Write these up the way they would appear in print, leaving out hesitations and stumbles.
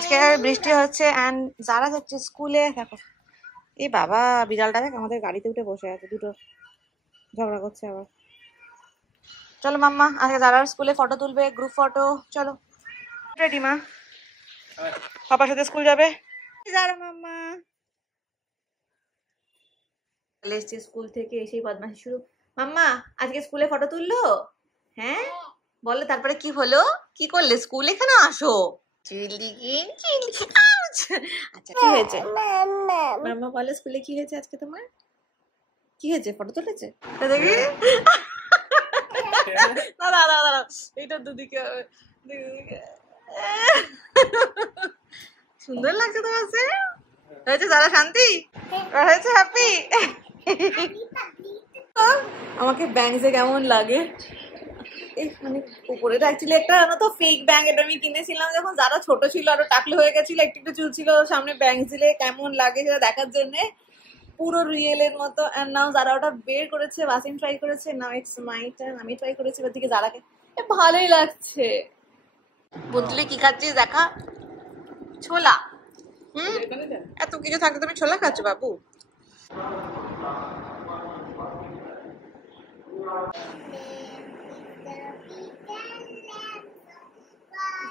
আজকে বৃষ্টি হচ্ছে এন্ড যারা যাচ্ছে স্কুলে। দেখো এই বাবা বিড়ালটা দেখ আমাদের গাড়িতে উঠে বসে আছে, দুটো ঝগড়া করছে আবার। চলো মাম্মা আজকে যারার স্কুলে ফটো তুলবে, গ্রুপ ফটো। চলো রেডি মা, পাপার সাথে স্কুল যাবে। যারা মাম্মা চলে এসছে স্কুল থেকে, এসেই বদমাশি শুরু। মাম্মা আজকে স্কুলে ফটো তুললো? হ্যাঁ বলো, তারপরে কি হলো, কি করলে স্কুল? এখানে আসো। আচ্ছা কি হয়েছে মাম্মা বলো, স্কুলে কি হয়েছে আজকে তোমার? কি হয়েছে, ফটো তুলেছে? দেখি দাঁড়া দাঁড়া দাঁড়া, এইটা দুদিকে সুন্দর লাগছে তোমার সে। হয়েছে যারা শান্তি হয়েছে, হ্যাপি। আমাকে ব্যাংকে কেমন লাগে, মানে উপরে অ্যাকচুয়ালি একটা জানো তো ফেক ব্যাং, এটা আমি কিনেছিলাম যখন যারা ছোট ছিল, আরো টাকলো হয়ে গেছিল, একটু একটু চুল ছিল, সামনে ব্যাং দিলে কেমন লাগে সেটা দেখার জন্য, পুরো রিয়েলের মতো। এন্ড নাও যারা ওটা বের করেছে, ওয়াসিম ট্রাই করেছে, নাও ইটস মাই টার্ন, আমি ট্রাই করেছি। এবার দিকে যারাকে ভালোই লাগছে। বুঝলি কি খাচ্ছিস দেখা, ছোলা। এত কিছু থাকতে তুমি ছোলা খাচ্ছ বাবু?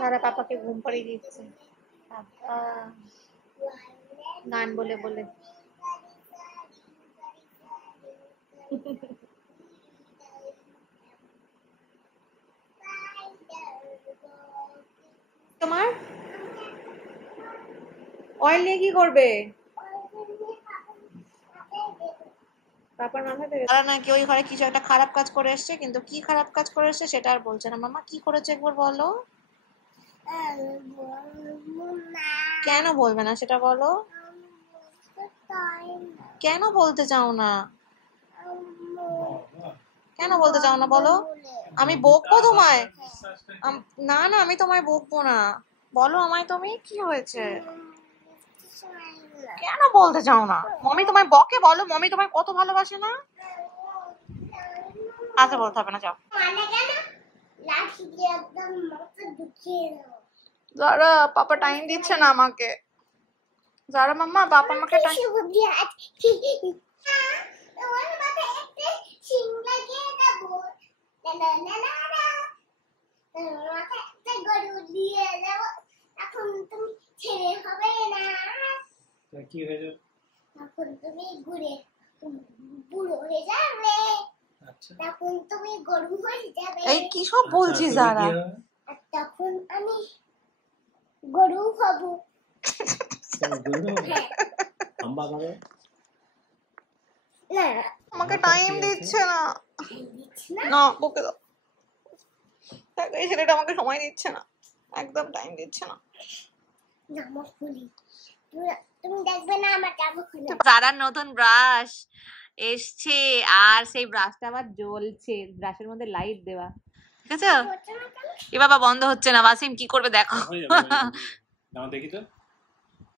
যারা পাপাকে ঘুম পাড়িয়ে দিচ্ছে, পাপা গান বলে বলে। তোমার অয়েল নিয়ে কি করবে? পাপার মাথায় দেবে। তারা নাকি ওই ঘরে কিছু একটা খারাপ কাজ করে এসছে, কিন্তু কি খারাপ কাজ করে এসছে সেটা আর বলছে না। মামা কি করেছে একবার বলো। কেন বলবে না সেটা বলো, কেন বলতে চাও না, কেন বলতে চাও না বলো? আমি বকবো তোমায়? না না আমি তোমায় বকবো না, বলো আমায় তুমি কি হয়েছে, কেন বলতে চাও না? মমি তোমায় বকে, বলো মমি তোমায় কত ভালোবাসে না। আচ্ছা বলতে হবে না, যাও। যারা পাপা টাইম দিচ্ছে না আমাকে, যারা মাম্মা পাপা আমাকে টাইম। কি হয়েছে? তখন তুমি ঘুরে বুড়ো হয়ে যাবে, তখন তুমি গরু হয়ে যাবে। এই কি সব বলছিস যারা? আর তখন আমি গরু হব। না আমাকে টাইম দিচ্ছে না, না বকে দাও। এই ছেলেটা আমাকে সময় দিচ্ছে না, একদম টাইম দিচ্ছে না। জামা খুলি, তুমি দেখবে না আমার জামা খুলি। যারা নতুন ব্রাশ এসছে আর সেই ব্রাশটা আবার জ্বলছে, ব্রাশের মধ্যে লাইট দেওয়া, ঠিক আছে? এ বাবা বন্ধ হচ্ছে না, ওয়াসিম কি করবে দেখো। দেখি তো